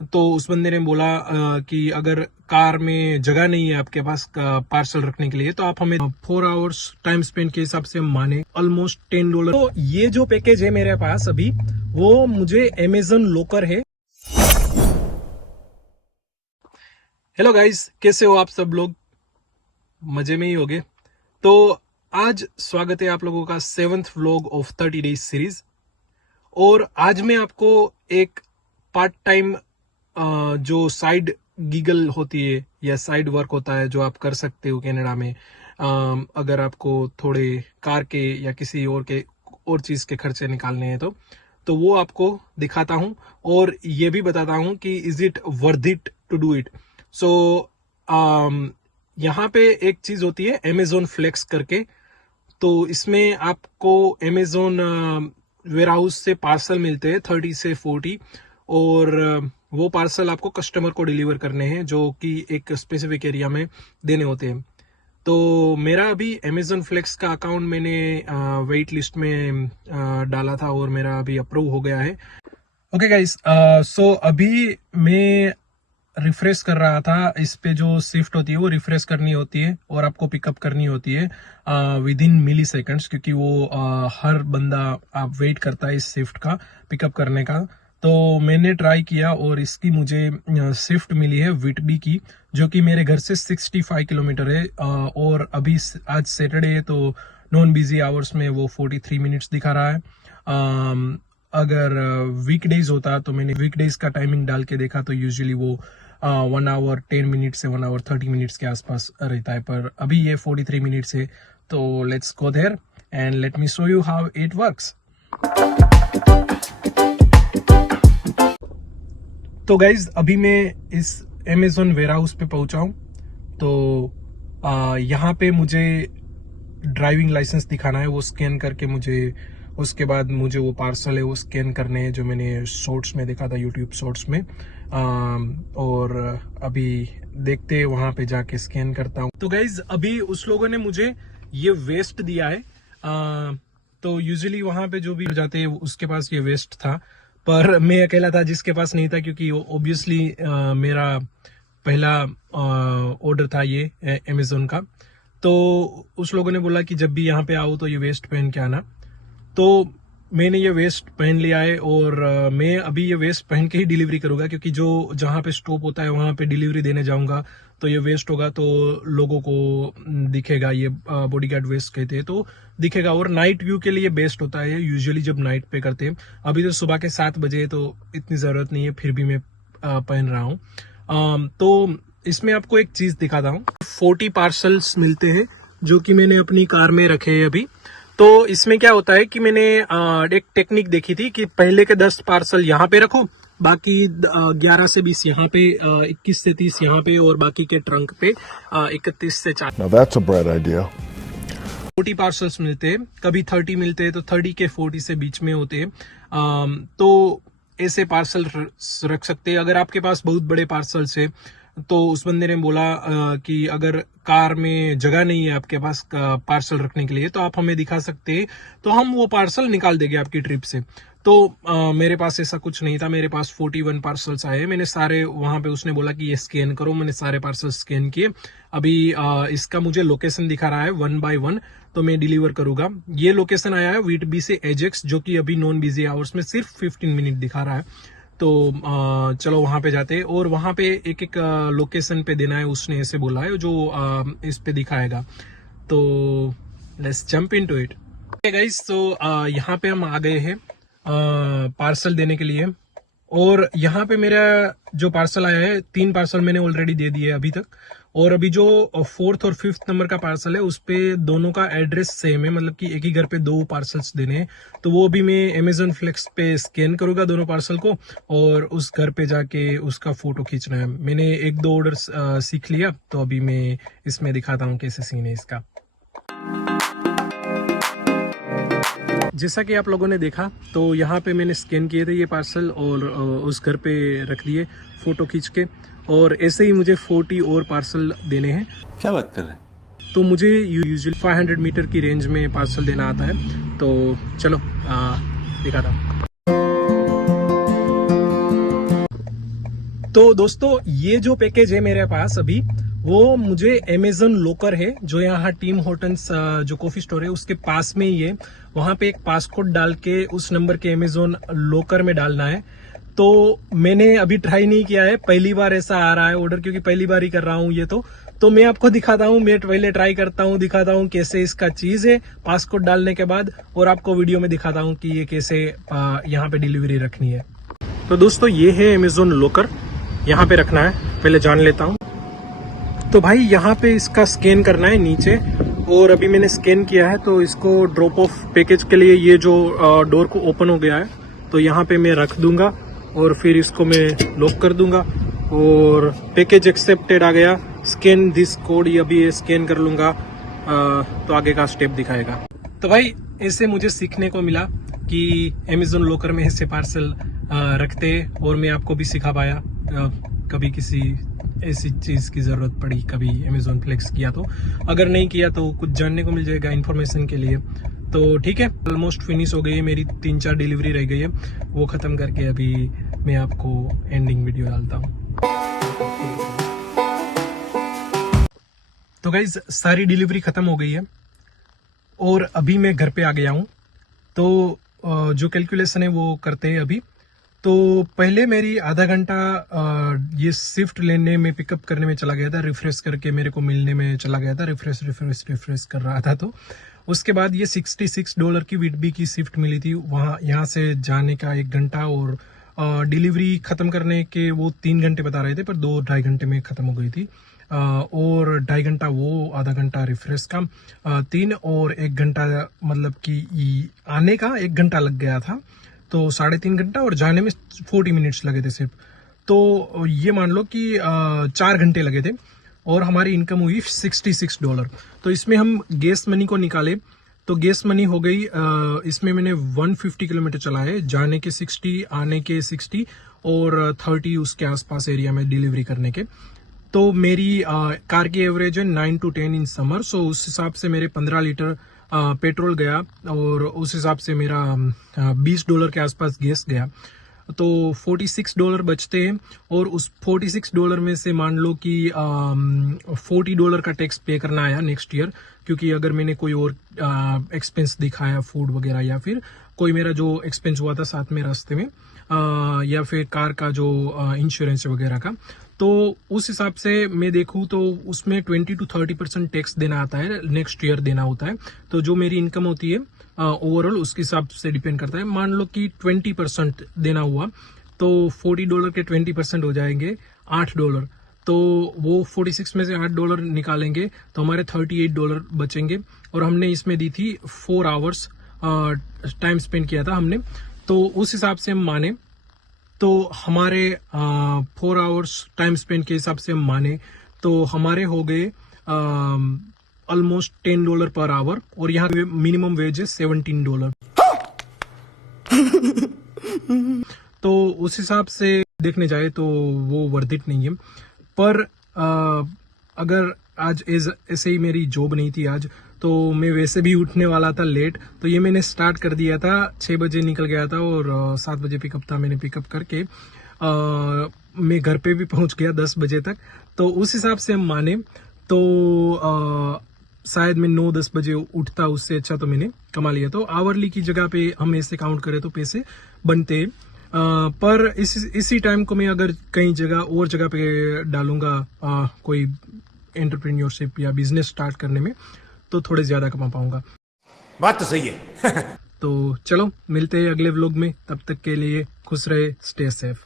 तो उस बंदे ने बोला कि अगर कार में जगह नहीं है आपके पास पार्सल रखने के लिए तो आप हमें 4 आवर्स टाइम स्पेंड के हिसाब से माने ऑलमोस्ट $10। तो ये जो पैकेज है मेरे पास अभी वो मुझे अमेजन लोकर है। हेलो गाइस, कैसे हो आप सब लोग? मजे में ही होगे। तो आज स्वागत है आप लोगों का 7th vlog of 30 days series. और आज मैं आपको एक पार्ट टाइम जो साइड गीगल होती है या साइड वर्क होता है जो आप कर सकते हो कनाडा में, अगर आपको थोड़े कार के या किसी और चीज के खर्चे निकालने हैं तो वो आपको दिखाता हूं और ये भी बताता हूं कि is it worth it to do it. So यहाँ पे एक चीज होती है अमेजोन फ्लेक्स करके। तो इसमें आपको अमेजोन वेयर हाउस से पार्सल मिलते हैं 30 से 40 और वो पार्सल आपको कस्टमर को डिलीवर करने हैं जो कि एक स्पेसिफिक एरिया में देने होते हैं। तो मेरा अभी अमेजोन फ्लेक्स का अकाउंट मैंने वेट लिस्ट में डाला था और मेरा अभी अप्रूव हो गया है। ओके गाइस, सो अभी मैं रिफ्रेश कर रहा था। इस पे जो शिफ्ट होती है वो रिफ्रेश करनी होती है और आपको पिकअप करनी होती है विद इन मिली सेकेंड्स, क्योंकि वो हर बंदा आप वेट करता है इस शिफ्ट का पिकअप करने का। तो मैंने ट्राई किया और इसकी मुझे शिफ्ट मिली है विटबी की, जो कि मेरे घर से 65 किलोमीटर है। और अभी आज सैटरडे है तो नॉन बिजी आवर्स में वो 43 मिनट्स दिखा रहा है। अगर वीकडेज होता तो मैंने वीकडेज का टाइमिंग डाल के देखा तो यूजुअली वो 1 आवर 10 मिनट से 1 आवर 30 मिनट्स के आसपास रहता है, पर अभी ये 43 मिनट्स है। तो let's go there and let me show you how it works. तो गाइज, अभी मैं इस अमेजोन वेयर हाउस पे पहुंचा हूं। तो यहाँ पे मुझे ड्राइविंग लाइसेंस दिखाना है, वो स्कैन करके उसके बाद मुझे वो पार्सल है वो स्कैन करने हैं जो मैंने शॉर्ट्स में देखा था, यूट्यूब शॉर्ट्स में। और अभी देखते हैं, वहां पे जाके स्कैन करता हूँ। तो गाइज, अभी उस लोगों ने मुझे ये वेस्ट दिया है। तो यूजुअली वहां पे जो भी जाते हैं उसके पास ये वेस्ट था, पर मैं अकेला था जिसके पास नहीं था, क्योंकि ऑब्वियसली मेरा पहला ऑर्डर था ये अमेजोन का। तो उस लोगों ने बोला कि जब भी यहाँ पे आओ तो ये वेस्ट पहन के आना। तो मैंने ये वेस्ट पहन लिया है और मैं अभी ये वेस्ट पहन के ही डिलीवरी करूंगा, क्योंकि जो जहाँ पे स्टॉप होता है वहां पे डिलीवरी देने जाऊंगा तो ये वेस्ट होगा तो लोगों को दिखेगा। ये बॉडीगार्ड वेस्ट कहते हैं तो दिखेगा। और नाइट व्यू के लिए बेस्ट होता है यूजुअली जब नाइट पे करते हैं। अभी तो सुबह के 7 बजे तो इतनी जरूरत नहीं है, फिर भी मैं पहन रहा हूँ। तो इसमें आपको एक चीज दिखाता हूँ। 40 पार्सल्स मिलते हैं जो कि मैंने अपनी कार में रखे हैं अभी। तो इसमें क्या होता है कि मैंने एक टेक्निक देखी थी कि पहले के 10 पार्सल यहाँ पे रखो, बाकी 11 से 20 यहाँ पे, 21 से 30 यहाँ पे और बाकी के ट्रंक पे 31 से 4। Now that's a bright idea. 40 parcels मिलते हैं, कभी 30 मिलते हैं तो 30 के 40 से बीच में होते हैं। तो ऐसे पार्सल रख सकते हैं। अगर आपके पास बहुत बड़े पार्सल्स है तो उस बंदे ने बोला कि अगर कार में जगह नहीं है आपके पास पार्सल रखने के लिए तो आप हमें दिखा सकते हैं, तो हम वो पार्सल निकाल देंगे आपकी ट्रिप से। तो मेरे पास ऐसा कुछ नहीं था। मेरे पास 41 पार्सल्स आए। मैंने सारे वहां पे, उसने बोला कि ये स्कैन करो, मैंने सारे पार्सल स्कैन किए। अभी इसका मुझे लोकेशन दिखा रहा है 1 by 1, तो मैं डिलीवर करूंगा। ये लोकेशन आया है विटबी से एजेक्स, जो कि अभी नॉन बिजी आवर्स में सिर्फ 15 मिनट दिखा रहा है। तो चलो वहां पे जाते हैं और वहां पे एक एक लोकेशन पे देना है, उसने ऐसे बोला है जो इस पे दिखाएगा। तो let's jump into it. Guys, तो यहाँ पे हम आ गए हैं पार्सल देने के लिए। और यहाँ पे मेरा जो पार्सल आया है, 3 पार्सल मैंने ऑलरेडी दे दिए अभी तक। और अभी जो 4th और 5th नंबर का पार्सल है उस पे दोनों का एड्रेस सेम है, मतलब कि एक ही घर पे 2 पार्सल्स देने हैं। तो वो भी मैं अमेजोन फ्लेक्स पे स्कैन करूंगा दोनों पार्सल को और उस घर पे जाके उसका फोटो खींचना है। मैंने 1-2 ऑर्डर सीख लिया, तो अभी मैं इसमें दिखाता हूँ कैसे सीन है इसका। जैसा कि आप लोगों ने देखा, तो यहाँ पे मैंने स्कैन किए थे ये पार्सल और उस घर पे रख दिए फोटो खींच के। और ऐसे ही मुझे 40 और पार्सल देने हैं। क्या बात कर रहे हैं? तो मुझे यूजुअली 500 मीटर की रेंज में पार्सल देना आता है। तो चलो दिखाता हूँ। तो दोस्तों ये जो पैकेज है मेरे पास अभी, वो मुझे अमेजन लोकर है, जो यहाँ टीम होटल्स जो कॉफी स्टोर है उसके पास में ही है। वहां पे एक पासकोड डाल के उस नंबर के अमेजन लोकर में डालना है। तो मैंने अभी ट्राई नहीं किया है, पहली बार ऐसा आ रहा है ऑर्डर, क्योंकि पहली बार ही कर रहा हूँ ये। तो मैं आपको दिखाता हूँ, मैं पहले ट्राई करता हूँ, दिखाता हूँ कैसे इसका चीज है पासकोड डालने के बाद, और आपको वीडियो में दिखाता हूँ कि ये कैसे यहाँ पे डिलीवरी रखनी है। तो दोस्तों ये है अमेजन लोकर, यहाँ पे रखना है, पहले जान लेता हूँ। तो भाई यहाँ पे इसका स्कैन करना है नीचे, और अभी मैंने स्कैन किया है। तो इसको ड्रॉप ऑफ पैकेज के लिए ये जो डोर को ओपन हो गया है, तो यहाँ पे मैं रख दूंगा और फिर इसको मैं लॉक कर दूंगा, और पैकेज एक्सेप्टेड आ गया। स्कैन दिस कोड, ये अभी स्कैन कर लूंगा तो आगे का स्टेप दिखाएगा। तो भाई ऐसे मुझे सीखने को मिला कि अमेजन लोकर में ऐसे पार्सल रखते, और मैं आपको भी सिखा पाया। कभी किसी ऐसी चीज की जरूरत पड़ी, कभी अमेजन फ्लेक्स किया, तो अगर नहीं किया तो कुछ जानने को मिल जाएगा इन्फॉर्मेशन के लिए। तो ठीक है, ऑलमोस्ट फिनिश हो गई है मेरी, 3-4 डिलीवरी रह गई है, वो खत्म करके अभी मैं आपको एंडिंग वीडियो डालता हूँ। तो गाइज सारी डिलीवरी खत्म हो गई है और अभी मैं घर पे आ गया हूँ। तो जो कैलकुलेशन है वो करते हैं अभी। तो पहले मेरी आधा घंटा ये शिफ्ट लेने में, पिकअप करने में चला गया था, रिफ्रेश करके मेरे को मिलने में चला गया था, रिफ्रेश कर रहा था। तो उसके बाद ये $66 की विटबी की शिफ्ट मिली थी, वहाँ यहाँ से जाने का 1 घंटा, और डिलीवरी खत्म करने के वो 3 घंटे बता रहे थे, पर 2-2.5 घंटे में खत्म हो गई थी। और 2.5 घंटा वो, आधा घंटा रिफ्रेश का, 3 और 1 घंटा, मतलब कि आने का 1 घंटा लग गया था, तो 3.5 घंटा, और जाने में 40 मिनट्स लगे थे सिर्फ। तो ये मान लो कि 4 घंटे लगे थे, और हमारी इनकम हुई $66। तो इसमें हम गैस मनी को निकाले तो गैस मनी हो गई, इसमें मैंने 150 किलोमीटर चला है, जाने के 60, आने के 60, और 30 उसके आसपास एरिया में डिलीवरी करने के। तो मेरी कार की एवरेज है 9 to 10 इन समर। सो उस हिसाब से मेरे 15 लीटर पेट्रोल गया, और उस हिसाब से मेरा $20 के आसपास गैस गया। तो $46 बचते हैं, और उस $46 में से मान लो कि $40 का टैक्स पे करना आया नेक्स्ट ईयर, क्योंकि अगर मैंने कोई और एक्सपेंस दिखाया, फूड वगैरह, या फिर कोई मेरा जो एक्सपेंस हुआ था साथ में रास्ते में, या फिर कार का जो इंश्योरेंस वगैरह का, तो उस हिसाब से मैं देखूं तो उसमें 20 to 30% टैक्स देना आता है, नेक्स्ट ईयर देना होता है। तो जो मेरी इनकम होती है ओवरऑल, उसके हिसाब से डिपेंड करता है। मान लो कि 20% देना हुआ, तो $40 के 20% हो जाएंगे $8। तो वो 46 में से $8 निकालेंगे तो हमारे $38 बचेंगे, और हमने इसमें दी थी 4 आवर्स टाइम स्पेंड किया था हमने। तो उस हिसाब से हम माने तो हमारे 4 आवर्स टाइम स्पेंड के हिसाब से हम माने तो हमारे हो गए ऑलमोस्ट $10 पर आवर, और यहाँ पे मिनिमम वेज है $17। तो उस हिसाब से देखने जाए तो वो वर्थ इट नहीं है। पर अगर आज ऐसे ही मेरी जॉब नहीं थी आज, तो मैं वैसे भी उठने वाला था लेट, तो ये मैंने स्टार्ट कर दिया था, 6 बजे निकल गया था, और 7 बजे पिकअप था। मैंने पिकअप करके मैं घर पे भी पहुंच गया 10 बजे तक। तो उस हिसाब से हम माने तो शायद मैं 9-10 बजे उठता, उससे अच्छा तो मैंने कमा लिया। तो आवरली की जगह पे हम ऐसे काउंट करें तो पैसे बनते, पर इसी टाइम को मैं अगर कहीं जगह और जगह पे डालूंगा कोई एंटरप्रेन्योरशिप या बिजनेस स्टार्ट करने में, तो थोड़े ज्यादा कमा पाऊंगा। बात तो सही है। तो चलो मिलते हैं अगले व्लॉग में, तब तक के लिए खुश रहे, स्टे सेफ।